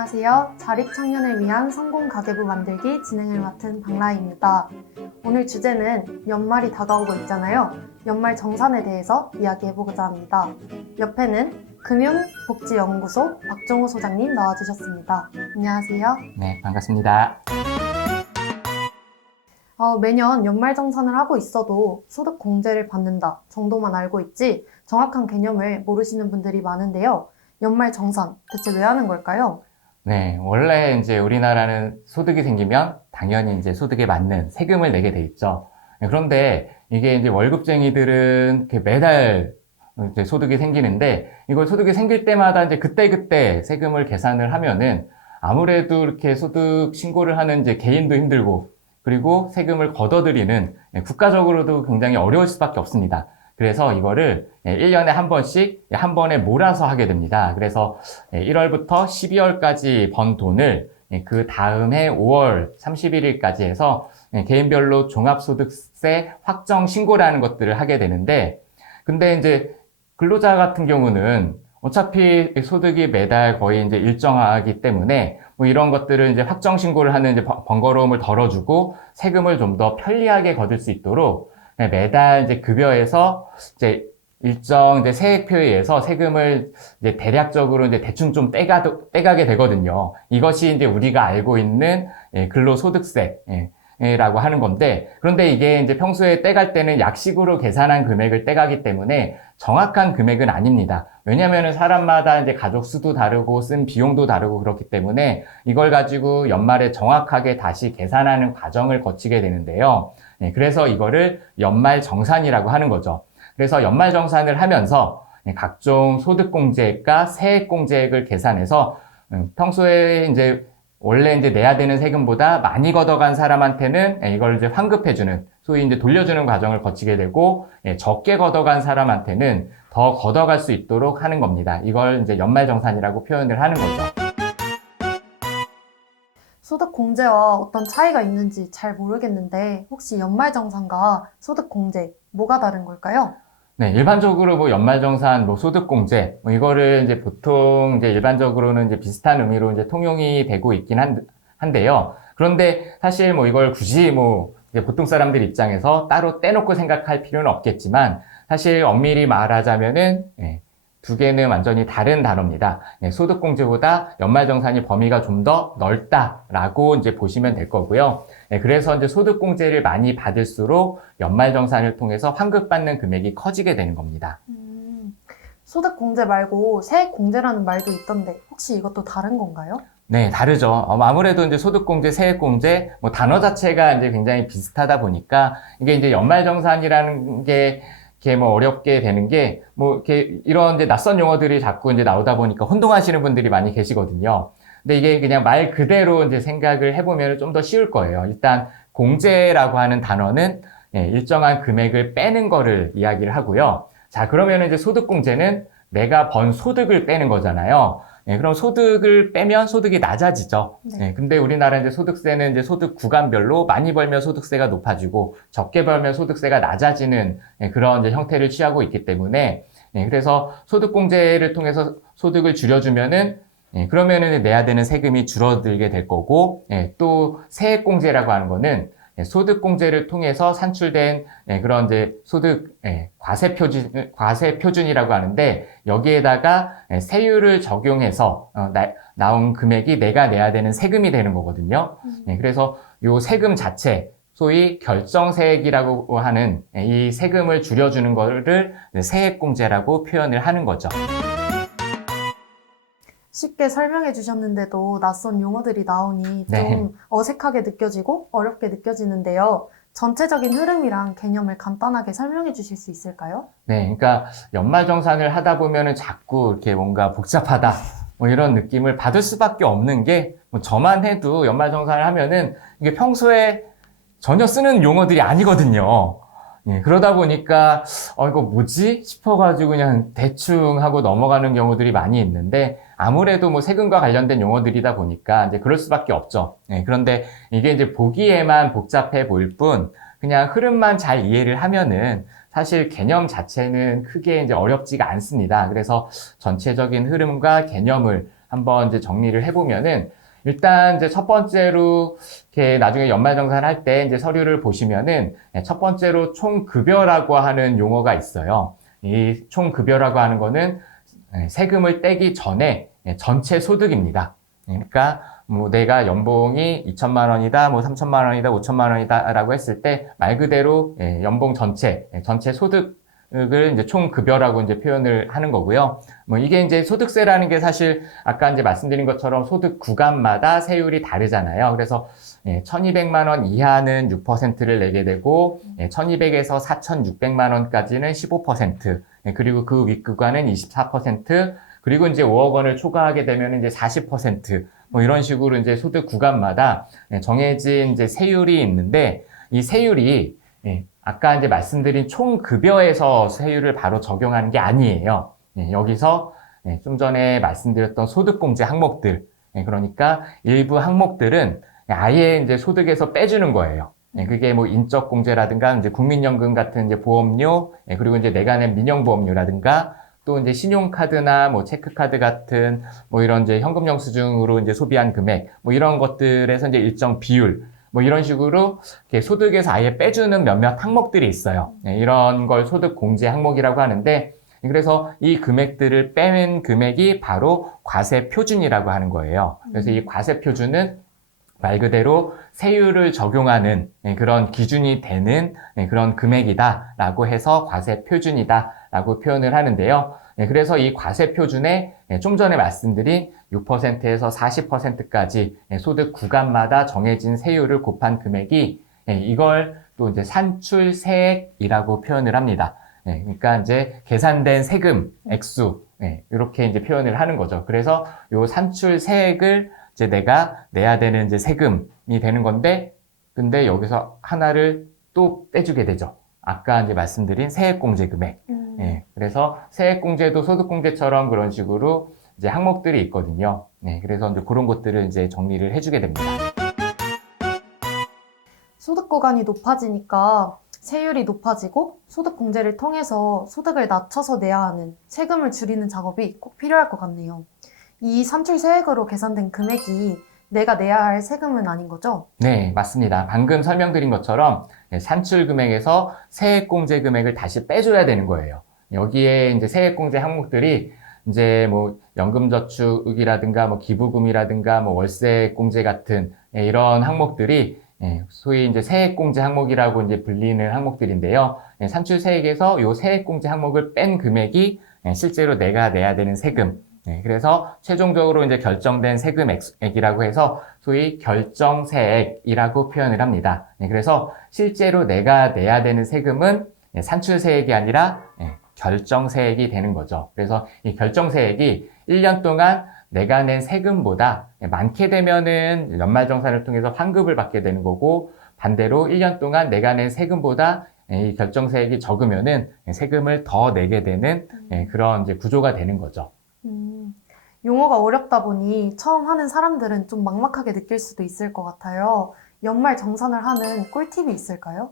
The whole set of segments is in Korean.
안녕하세요. 자립청년을 위한 성공 가계부 만들기 진행을 맡은 박라입니다. 오늘 주제는 연말이 다가오고 있잖아요. 연말 정산에 대해서 이야기해보고자 합니다. 옆에는 금융복지연구소 박종호 소장님 나와주셨습니다. 안녕하세요. 네, 반갑습니다. 매년 연말 정산을 하고 있어도 소득 공제를 받는다 정도만 알고 있지 정확한 개념을 모르시는 분들이 많은데요. 연말 정산 대체 왜 하는 걸까요? 네, 원래 이제 우리나라는 소득이 생기면 당연히 이제 소득에 맞는 세금을 내게 돼 있죠. 그런데 이게 이제 월급쟁이들은 매달 이제 소득이 생기는데 이걸 소득이 생길 때마다 이제 그때그때 세금을 계산을 하면은 아무래도 이렇게 소득 신고를 하는 이제 개인도 힘들고 그리고 세금을 걷어들이는 국가적으로도 굉장히 어려울 수밖에 없습니다. 그래서 이거를 1년에 한 번씩 한 번에 몰아서 하게 됩니다. 그래서 1월부터 12월까지 번 돈을 그 다음 해 5월 31일까지 해서 개인별로 종합소득세 확정 신고라는 것들을 하게 되는데, 근데 이제 근로자 같은 경우는 어차피 소득이 매달 거의 이제 일정하기 때문에 뭐 이런 것들을 이제 확정 신고를 하는 이제 번거로움을 덜어주고 세금을 좀 더 편리하게 거둘 수 있도록 매달 이제 급여에서 이제 일정 이제 세액표에 의해서 세금을 이제 대략적으로 이제 대충 좀 떼가게 되거든요. 이것이 이제 우리가 알고 있는 근로소득세. 라고 하는 건데, 그런데 이게 이제 평소에 떼갈 때는 약식으로 계산한 금액을 떼가기 때문에 정확한 금액은 아닙니다. 왜냐면은 사람마다 이제 가족 수도 다르고 쓴 비용도 다르고 그렇기 때문에 이걸 가지고 연말에 정확하게 다시 계산하는 과정을 거치게 되는데요. 그래서 이거를 연말 정산이라고 하는 거죠. 그래서 연말 정산을 하면서 각종 소득공제액과 세액공제액을 계산해서 평소에 이제 원래 이제 내야 되는 세금보다 많이 걷어간 사람한테는 이걸 이제 환급해주는, 소위 이제 돌려주는 과정을 거치게 되고, 적게 걷어간 사람한테는 더 걷어갈 수 있도록 하는 겁니다. 이걸 이제 연말정산이라고 표현을 하는 거죠. 소득 공제와 어떤 차이가 있는지 잘 모르겠는데 혹시 연말 정산과 소득 공제 뭐가 다른 걸까요? 네, 일반적으로 뭐 연말정산, 뭐 소득공제, 뭐 이거를 이제 보통 이제 일반적으로는 이제 비슷한 의미로 이제 통용이 되고 있긴 한데요. 그런데 사실 뭐 이걸 굳이 뭐 이제 보통 사람들 입장에서 따로 떼놓고 생각할 필요는 없겠지만 사실 엄밀히 말하자면은 두 개는 완전히 다른 단어입니다. 소득공제보다 연말정산이 범위가 좀 더 넓다라고 이제 보시면 될 거고요. 그래서 이제 소득공제를 많이 받을수록 연말정산을 통해서 환급받는 금액이 커지게 되는 겁니다. 소득 공제 말고 세액 공제라는 말도 있던데 혹시 이것도 다른 건가요? 네, 다르죠. 아무래도 이제 소득공제, 세액공제, 뭐 단어 자체가 이제 굉장히 비슷하다 보니까 이게 이제 연말정산이라는 게 이렇게 뭐 어렵게 되는 게 뭐 이렇게 이런 이제 낯선 용어들이 자꾸 이제 나오다 보니까 혼동하시는 분들이 많이 계시거든요. 근데 이게 그냥 말 그대로 이제 생각을 해보면 좀 더 쉬울 거예요. 일단 공제라고 하는 단어는 일정한 금액을 빼는 거를 이야기를 하고요. 자, 그러면 이제 소득공제는 내가 번 소득을 빼는 거잖아요. 그럼 소득을 빼면 소득이 낮아지죠. 네. 근데 우리나라 이제 소득세는 이제 소득 구간별로 많이 벌면 소득세가 높아지고 적게 벌면 소득세가 낮아지는 그런 이제 형태를 취하고 있기 때문에 그래서 소득공제를 통해서 소득을 줄여주면은 그러면은 내야 되는 세금이 줄어들게 될 거고 또 세액공제라고 하는 거는 소득공제를 통해서 산출된 그런 이제 소득 과세표준이라고 하는데 여기에다가 세율을 적용해서 나온 금액이 내가 내야 되는 세금이 되는 거거든요. 그래서 요 세금 자체 소위 결정세액이라고 하는 이 세금을 줄여주는 거를 세액공제라고 표현을 하는 거죠. 쉽게 설명해 주셨는데도 낯선 용어들이 나오니 좀 네. 어색하게 느껴지고 어렵게 느껴지는데요. 전체적인 흐름이랑 개념을 간단하게 설명해 주실 수 있을까요? 네, 그러니까 연말정산을 하다 보면은 자꾸 이렇게 뭔가 복잡하다 뭐 이런 느낌을 받을 수밖에 없는 게 뭐 저만 해도 연말정산을 하면은 이게 평소에 전혀 쓰는 용어들이 아니거든요. 그러다 보니까 이거 뭐지 싶어가지고 그냥 대충 하고 넘어가는 경우들이 많이 있는데 아무래도 뭐 세금과 관련된 용어들이다 보니까 이제 그럴 수밖에 없죠. 그런데 이게 이제 보기에만 복잡해 보일 뿐 그냥 흐름만 잘 이해를 하면은 사실 개념 자체는 크게 이제 어렵지가 않습니다. 그래서 전체적인 흐름과 개념을 한번 이제 정리를 해보면은 일단 이제 첫 번째로 이렇게 나중에 연말정산을 할 때 이제 서류를 보시면은 첫 번째로 총급여라고 하는 용어가 있어요. 이 총급여라고 하는 거는 세금을 떼기 전에 전체 소득입니다. 그러니까 뭐 내가 연봉이 2천만 원이다, 뭐 3천만 원이다, 5천만 원이다라고 했을 때 말 그대로 연봉 전체 소득을 이제 총급여라고 이제 표현을 하는 거고요. 뭐 이게 이제 소득세라는 게 사실 아까 이제 말씀드린 것처럼 소득 구간마다 세율이 다르잖아요. 그래서 1,200만 원 이하는 6%를 내게 되고 1,200에서 4,600만 원까지는 15%, 그리고 그 윗구간은 24%, 그리고 이제 5억 원을 초과하게 되면 이제 40%, 뭐 이런 식으로 이제 소득 구간마다 정해진 이제 세율이 있는데 이 세율이 아까 이제 말씀드린 총급여에서 세율을 바로 적용하는 게 아니에요. 여기서 좀 전에 말씀드렸던 소득공제 항목들, 그러니까 일부 항목들은 아예 이제 소득에서 빼주는 거예요. 그게 뭐 인적공제라든가 이제 국민연금 같은 이제 보험료, 그리고 이제 내가 낸 민영보험료라든가 또 이제 신용카드나 뭐 체크카드 같은 뭐 이런 이제 현금 영수증으로 이제 소비한 금액, 뭐 이런 것들에서 이제 일정 비율, 뭐 이런 식으로 이렇게 소득에서 아예 빼주는 몇몇 항목들이 있어요. 이런 걸 소득 공제 항목이라고 하는데, 그래서 이 금액들을 빼는 금액이 바로 과세 표준이라고 하는 거예요. 그래서 이 과세 표준은 말 그대로 세율을 적용하는 그런 기준이 되는 그런 금액이다라고 해서 과세 표준이다라고 표현을 하는데요. 그래서 이 과세 표준에 좀 전에 말씀드린 6%에서 40%까지 소득 구간마다 정해진 세율을 곱한 금액이 이걸 또 이제 산출세액이라고 표현을 합니다. 그러니까 이제 계산된 세금 액수 이렇게 이제 표현을 하는 거죠. 그래서 요 산출세액을 이제 내가 내야 되는 이제 세금이 되는 건데, 근데 여기서 하나를 또 떼주게 되죠. 아까 이제 말씀드린 세액공제 금액. 그래서 세액공제도 소득공제처럼 그런 식으로 이제 항목들이 있거든요. 그래서 이제 그런 것들을 이제 정리를 해주게 됩니다. 소득 구간이 높아지니까 세율이 높아지고 소득 공제를 통해서 소득을 낮춰서 내야 하는 세금을 줄이는 작업이 꼭 필요할 것 같네요. 이 산출세액으로 계산된 금액이 내가 내야 할 세금은 아닌 거죠? 네, 맞습니다. 방금 설명드린 것처럼 산출 금액에서 세액공제 금액을 다시 빼줘야 되는 거예요. 여기에 이제 세액공제 항목들이 이제 뭐 연금저축이라든가 뭐 기부금이라든가 뭐 월세공제 같은 이런 항목들이 소위 이제 세액공제 항목이라고 이제 불리는 항목들인데요. 산출세액에서 요 세액공제 항목을 뺀 금액이 실제로 내가 내야 되는 세금. 그래서 최종적으로 이제 결정된 세금액이라고 해서 소위 결정세액이라고 표현을 합니다. 그래서 실제로 내가 내야 되는 세금은 산출세액이 아니라 결정세액이 되는 거죠. 그래서 이 결정세액이 1년 동안 내가 낸 세금보다 많게 되면은 연말정산을 통해서 환급을 받게 되는 거고, 반대로 1년 동안 내가 낸 세금보다 이 결정세액이 적으면은 세금을 더 내게 되는 그런 이제 구조가 되는 거죠. 용어가 어렵다 보니 처음 하는 사람들은 좀 막막하게 느낄 수도 있을 것 같아요. 연말 정산을 하는 꿀팁이 있을까요?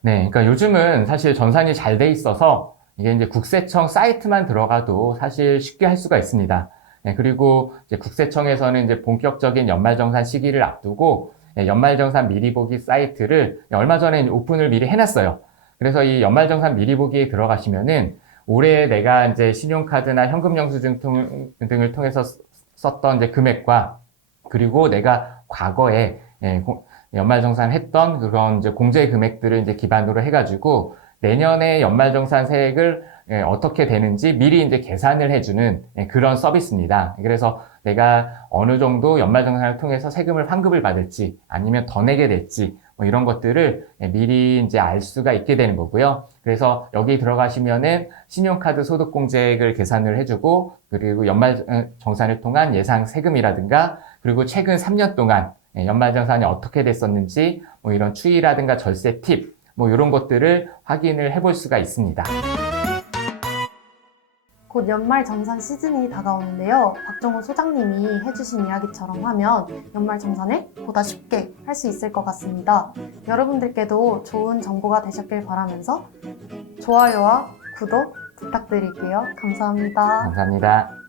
네, 그러니까 요즘은 사실 전산이 잘 돼 있어서 이게 이제 국세청 사이트만 들어가도 사실 쉽게 할 수가 있습니다. 그리고 이제 국세청에서는 이제 본격적인 연말정산 시기를 앞두고 연말정산 미리 보기 사이트를 얼마 전에 오픈을 미리 해놨어요. 그래서 이 연말정산 미리 보기에 들어가시면은 올해 내가 이제 신용카드나 현금영수증 등을 통해서 썼던 이제 금액과, 그리고 내가 과거에 연말정산 했던 그런 이제 공제 금액들을 이제 기반으로 해가지고 내년에 연말정산 세액을 어떻게 되는지 미리 이제 계산을 해주는 그런 서비스입니다. 그래서 내가 어느 정도 연말정산을 통해서 세금을 환급을 받을지 아니면 더 내게 될지 뭐 이런 것들을 미리 이제 알 수가 있게 되는 거고요. 그래서 여기 들어가시면은 신용카드 소득공제액을 계산을 해주고, 그리고 연말정산을 통한 예상 세금이라든가, 그리고 최근 3년 동안 연말정산이 어떻게 됐었는지 뭐 이런 추이라든가 절세 팁, 뭐 이런 것들을 확인을 해볼 수가 있습니다. 곧 연말 정산 시즌이 다가오는데요. 박정호 소장님이 해주신 이야기처럼 하면 연말 정산을 보다 쉽게 할 수 있을 것 같습니다. 여러분들께도 좋은 정보가 되셨길 바라면서 좋아요와 구독 부탁드릴게요. 감사합니다. 감사합니다.